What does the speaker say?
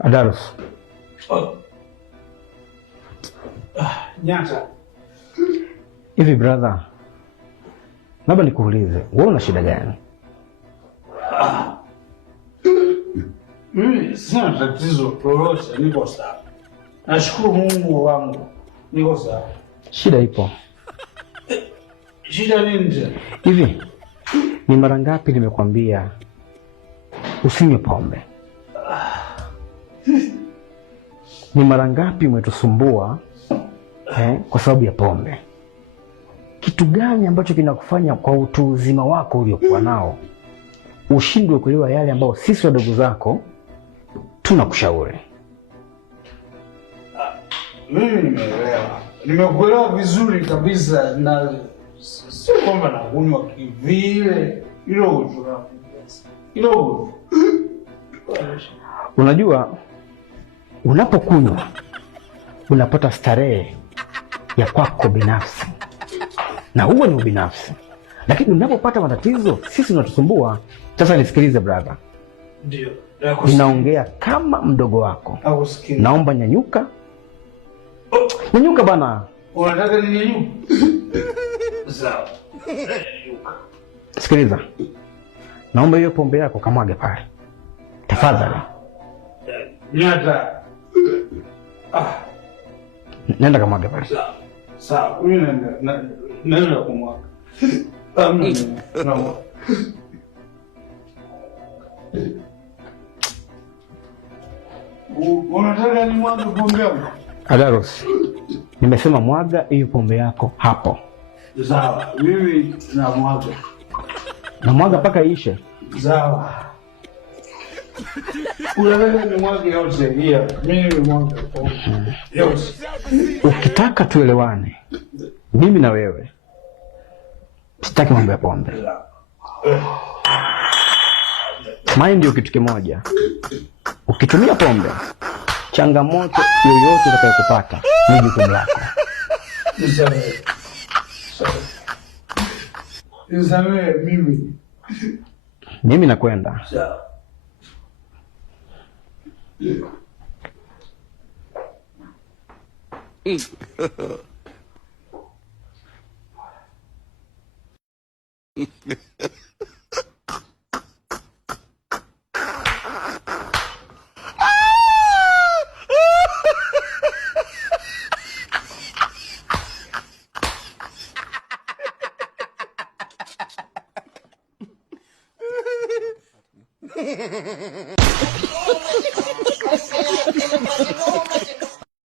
Adarus. Nyata. Hivi brother, labda nikuulize, wewe una shida gani? Mimi sina tatizo lolote, niko sawa. Nashukuru Mungu wangu, niko sawa. Shida ipo. Shida nini? Hivi ni mara ngapi nimekwambia usinywe pombe? Ni mara ngapi umetusumbua kwa sababu ya pombe? Kitu gani ambacho kinakufanya kwa utu uzima wako uliokuwa nao ushindwe kuelewa yale ambayo sisi wadogo zako tunakushauri? Mimi nimeelewa. Nimekuelewa vizuri kabisa, na sio kwamba nakunywa kivile. Kidogo. Unajua, unapokunywa unapata starehe ya kwako binafsi, na huo ni ubinafsi. Lakini unapopata matatizo sisi tunatusumbua. Sasa nisikilize brother. Ndio. Ninaongea kama mdogo wako. Naomba nyanyuka. Nyanyuka bana. Unataka ninyanyuke? Sawa. Nyanyuka. Sikiliza. Naomba hiyo pombe yako kamwage pale. Tafadhali. Nyata. Nenda kamwage pale. Sawa. Mimi naenda kumwaga. Unataka ni mwaga pombe yako? Adarus, nimesema mwaga hiyo pombe yako hapo. Sawa, mimi namwaga. Namwaga mpaka ishe. Sawa. Unataka ni mwaga yote? Hiyo, mimi mwaga pombe yote. Ukitaka tuelewane, mimi na wewe, sitaki mambo ya pombe. Mind ndio kitu kimoja. Ukitumia pombe, changamoto yoyote utakayokupata ni jukumu lako. Nisamehe mimi. Mimi nakwenda. Sawa. Oh,